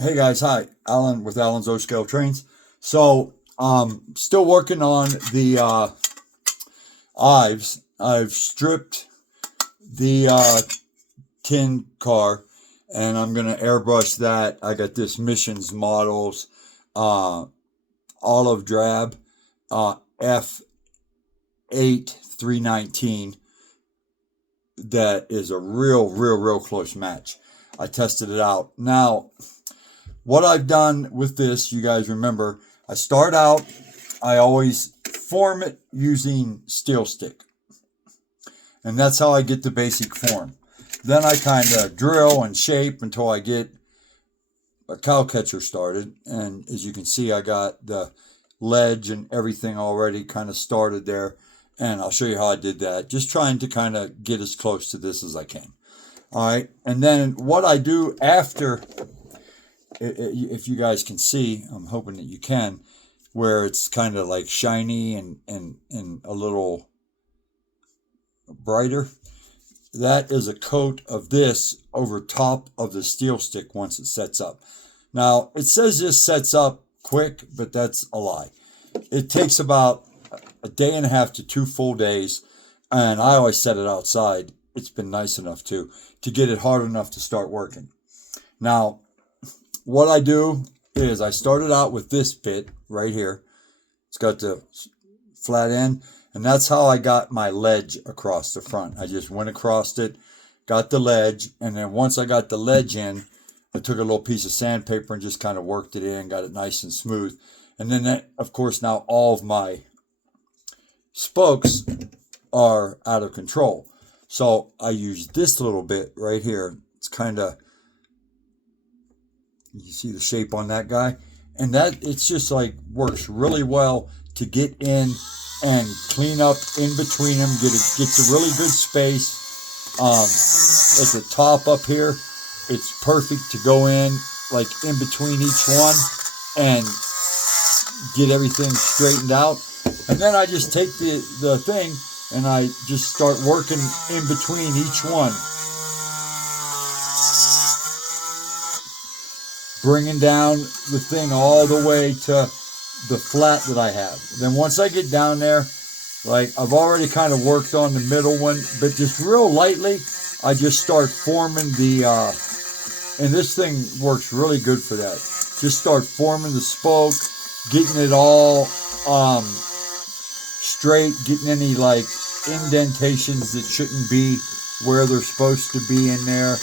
Hey guys, hi, Alan with Alan's O Scale Trains. So, still working on the Ives. I've stripped the tin car, and I'm gonna airbrush that. I got this Missions Models uh, olive drab F8 319. That is a real close match. I tested it out. Now, what I've done with this, you guys remember, I start out, I always form it using steel stick. And that's how I get the basic form. Then I kind of drill and shape until I get a cowcatcher started. And as you can see, I got the ledge and everything already kind of started there. And I'll show you how I did that. Just trying to kind of get as close to this as I can. All right. And then what I do after, if you guys can see, I'm hoping that you can, where it's kind of like shiny and a little brighter. That is a coat of this over top of the steel stick once it sets up. Now, it says this sets up quick, but that's a lie. It takes about a day and a half to 2 full days, and I always set it outside. It's been nice enough to get it hard enough to start working. Now, what I do is I started out with this bit right here. It's got the flat end, and that's how I got my ledge across the front. I just went across it, got the ledge, and then once I got the ledge in, I took a little piece of sandpaper and just kind of worked it in, got it nice and smooth. And then that, of course, now all of my spokes are out of control. So I use this little bit right here. It's kind of, you see the shape on that guy? And that, it's just like works really well to get in and clean up in between them. Gets a really good space. At the top up here, it's perfect to go in like in between each one and get everything straightened out. And then I just take the thing and I just start working in between each one, bringing down the thing all the way to the flat that I have. Then once I get down there, like I've already kind of worked on the middle one, but just real lightly, I just start forming the, and this thing works really good for that. Just start forming the spoke, getting it all straight, getting any like indentations that shouldn't be where they're supposed to be in there.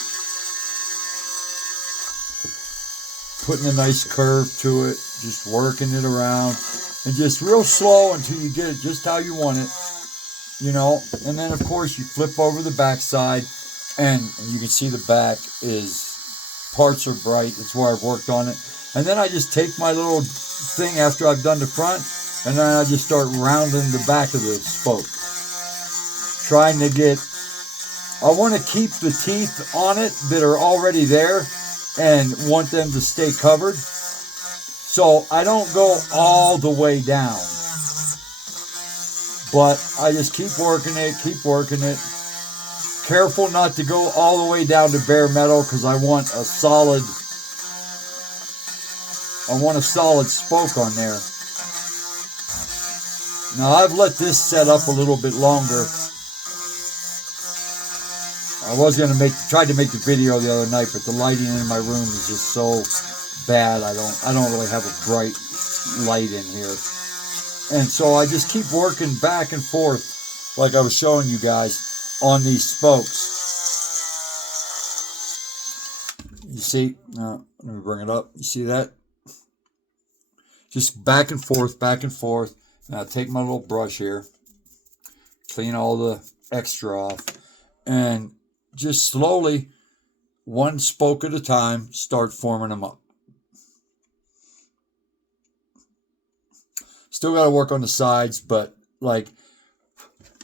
Putting a nice curve to it, just working it around, and just real slow until you get it just how you want it, you know. And then of course you flip over the back side, and you can see the back is, parts are bright. That's where I've worked on it. And then I just take my little thing after I've done the front, and then I just start rounding the back of the spoke, trying to get, I want to keep the teeth on it that are already there and want them to stay covered. So I don't go all the way down, but I just keep working it. Careful not to go all the way down to bare metal, because I want a solid spoke on there. Now I've let this set up a little bit longer. I was going to tried to make the video the other night, but the lighting in my room is just so bad. I don't really have a bright light in here. And so I just keep working back and forth, like I was showing you guys, on these spokes. You see, let me bring it up. You see that? Just back and forth, back and forth. Now take my little brush here, clean all the extra off, and just slowly, one spoke at a time, start forming them up. Still got to work on the sides, but like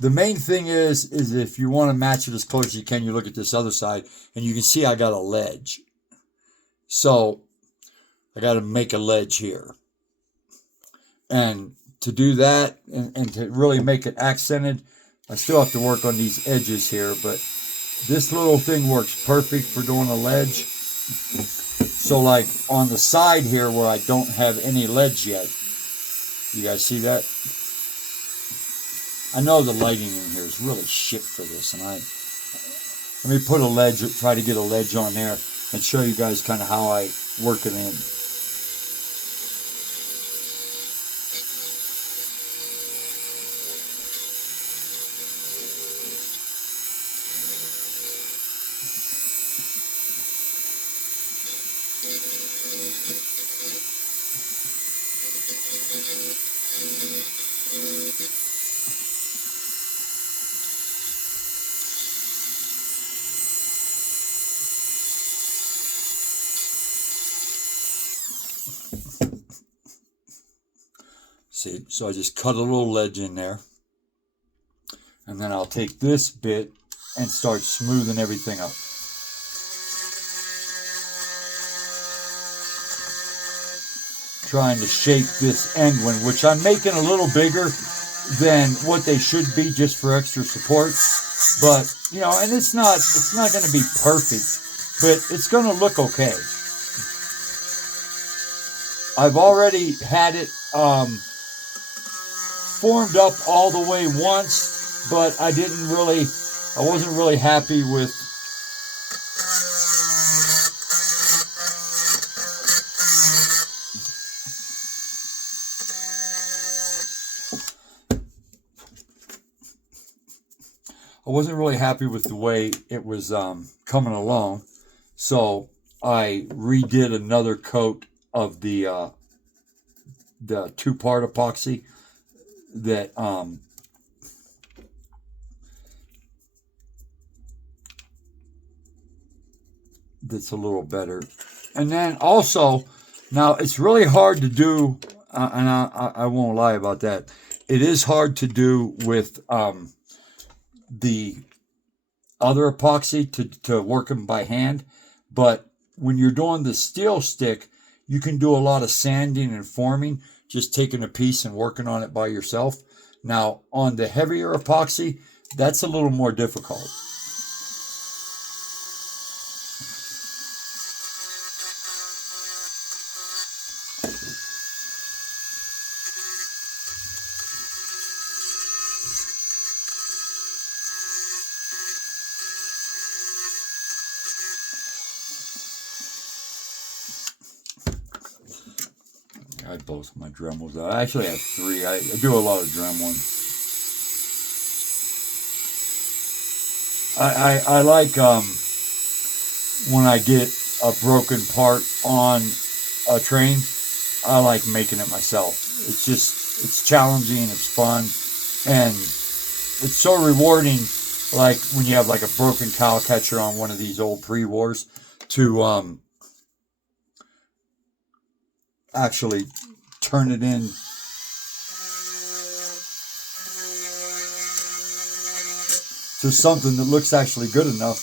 the main thing is if you want to match it as close as you can, you look at this other side, and you can see I got a ledge. So I got to make a ledge here. And to do that and to really make it accented, I still have to work on these edges here, but this little thing works perfect for doing a ledge. So like on the side here where I don't have any ledge yet, you guys see that? I know the lighting in here is really shit for this, and let me put a ledge, try to get a ledge on there and show you guys kind of how I work it in. See, so I just cut a little ledge in there, and then I'll take this bit and start smoothing everything up. Trying to shape this end one, which I'm making a little bigger than what they should be just for extra support. But, you know, and it's not going to be perfect, but it's going to look okay. I've already had it formed up all the way once, but I wasn't really happy with the way it was coming along, so I redid another coat of the two-part epoxy that that's a little better. And then also, now it's really hard to do, and I won't lie about that. It is hard to do with the other epoxy to work them by hand, but when you're doing the steel stick, you can do a lot of sanding and forming, just taking a piece and working on it by yourself. Now, on the heavier epoxy, that's a little more difficult. I had both my Dremels. I actually have three. I do a lot of Dremeling. I like when I get a broken part on a train, I like making it myself. It's challenging, it's fun, and it's so rewarding, like when you have like a broken cowcatcher on one of these old pre-wars, to actually turn it in to something that looks actually good enough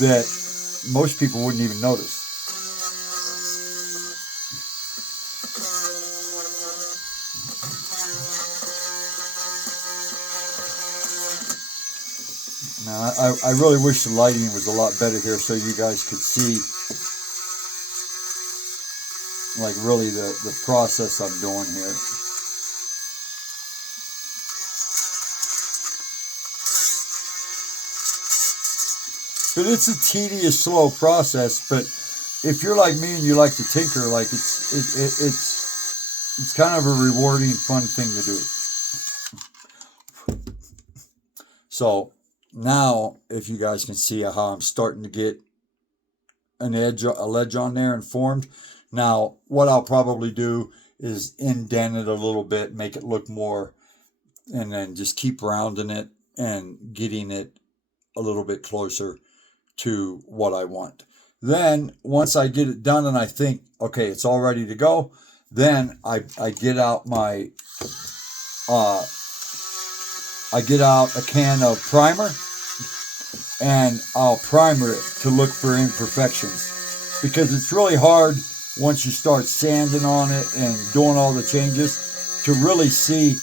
that most people wouldn't even notice. Now, I really wish the lighting was a lot better here so you guys could see like really the process I'm doing here. But it's a tedious, slow process. But if you're like me and you like to tinker, like it's kind of a rewarding, fun thing to do. So now, if you guys can see how I'm starting to get a ledge on there and formed. Now, what I'll probably do is indent it a little bit, make it look more, and then just keep rounding it and getting it a little bit closer to what I want. Then, once I get it done and I think, okay, it's all ready to go, then I get out my, I get out a can of primer, and I'll primer it to look for imperfections. Because it's really hard once you start sanding on it and doing all the changes to really see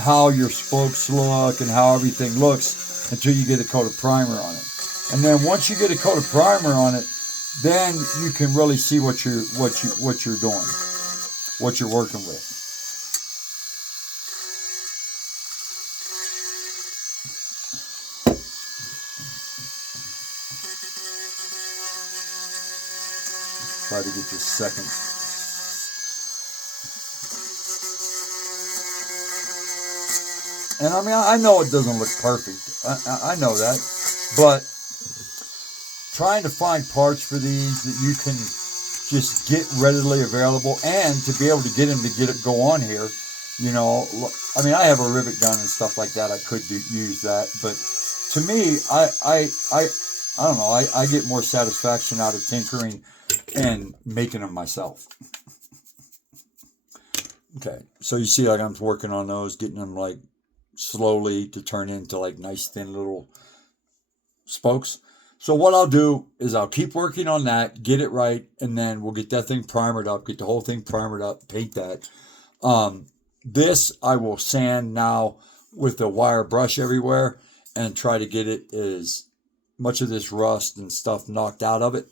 how your spokes look and how everything looks until you get a coat of primer on it. And then once you get a coat of primer on it, then you can really see what you're doing, what you're working with. Try to get this second. And I mean, I know it doesn't look perfect. I know that, but trying to find parts for these that you can just get readily available, and to be able to get them to get it go on here, you know. I mean, I have a rivet gun and stuff like that. I could use that, but to me, I don't know. I get more satisfaction out of tinkering and making them myself. Okay, so you see, like, I'm working on those, getting them like slowly to turn into like nice thin little spokes. So what I'll do is I'll keep working on that, get it right, and then we'll get that thing primered up, get the whole thing primered up, paint that. This I will sand now with a wire brush everywhere and try to get it as much of this rust and stuff knocked out of it.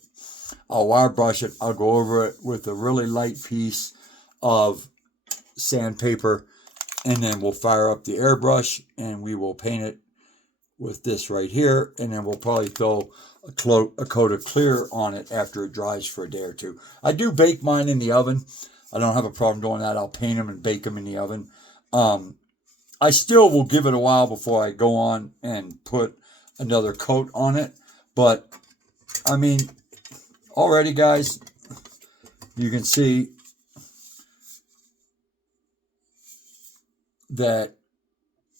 I'll wire brush it. I'll go over it with a really light piece of sandpaper, and then we'll fire up the airbrush and we will paint it with this right here, and then we'll probably throw a coat of clear on it after it dries for a day or two. I do bake mine in the oven. I don't have a problem doing that. I'll paint them and bake them in the oven. I still will give it a while before I go on and put another coat on it. But, I mean, already, guys, you can see that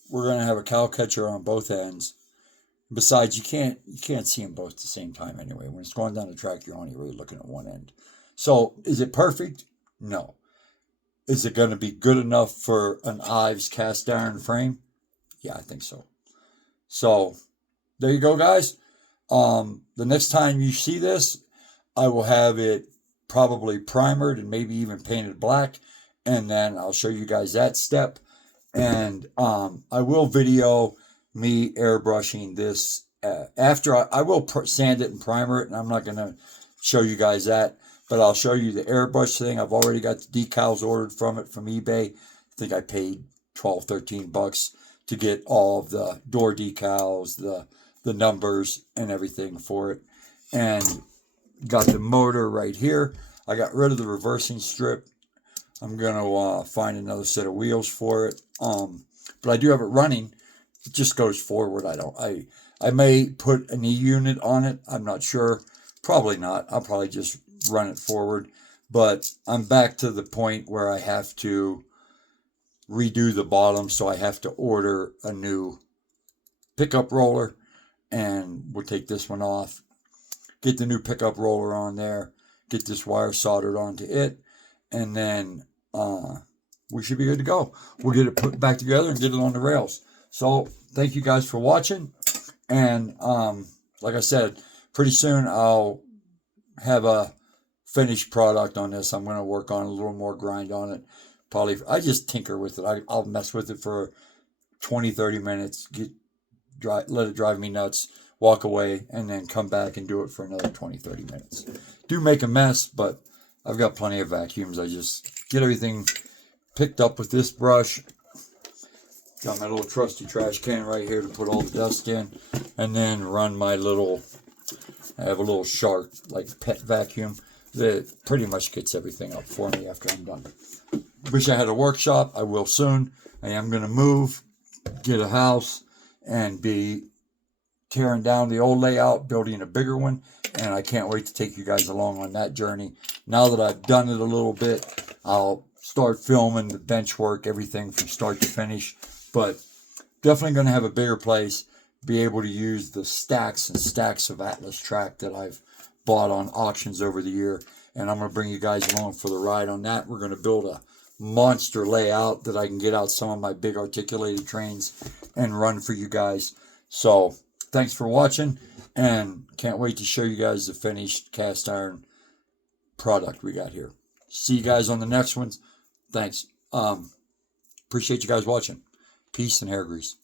we're going to have a cowcatcher on both ends. Besides, you can't see them both at the same time anyway. When it's going down the track, you're only really looking at one end. So, is it perfect? No. Is it going to be good enough for an Ives cast iron frame? Yeah, I think so. So, there you go, guys. The next time you see this, I will have it probably primered and maybe even painted black. And then I'll show you guys that step. And I will video me airbrushing this after I will sand it and primer it, and I'm not going to show you guys that, but I'll show you the airbrush thing. I've already got the decals ordered from eBay. I think I paid $12-13 to get all of the door decals, the numbers and everything for it, and got the motor right here. I got rid of the reversing strip. I'm going to find another set of wheels for it. But I do have it running. It just goes forward. I may put an E-unit on it. I'm not sure. Probably not. I'll probably just run it forward. But I'm back to the point where I have to redo the bottom. So I have to order a new pickup roller. And we'll take this one off. Get the new pickup roller on there. Get this wire soldered onto it. And then we should be good to go. We'll get it put back together and get it on the rails. So thank you guys for watching. And like I said, pretty soon I'll have a finished product on this. I'm going to work on a little more grind on it. Probably, I just tinker with it. I'll mess with it for 20-30 minutes, let it drive me nuts, walk away, and then come back and do it for another 20-30 minutes. Do make a mess, but I've got plenty of vacuums. I just get everything picked up with this brush. Got my little trusty trash can right here to put all the dust in. And then run my little, I have a little Shark, like pet vacuum, that pretty much gets everything up for me after I'm done. Wish I had a workshop. I will soon. I am going to move, get a house, and be tearing down the old layout, building a bigger one. And I can't wait to take you guys along on that journey. Now that I've done it a little bit, I'll start filming the bench work, everything from start to finish. But definitely going to have a bigger place, be able to use the stacks and stacks of Atlas track that I've bought on auctions over the year. And I'm going to bring you guys along for the ride on that. We're going to build a monster layout that I can get out some of my big articulated trains and run for you guys. So thanks for watching, and can't wait to show you guys the finished cast iron product we got here. See you guys on the next ones. Thanks. Appreciate you guys watching. Peace and hair grease.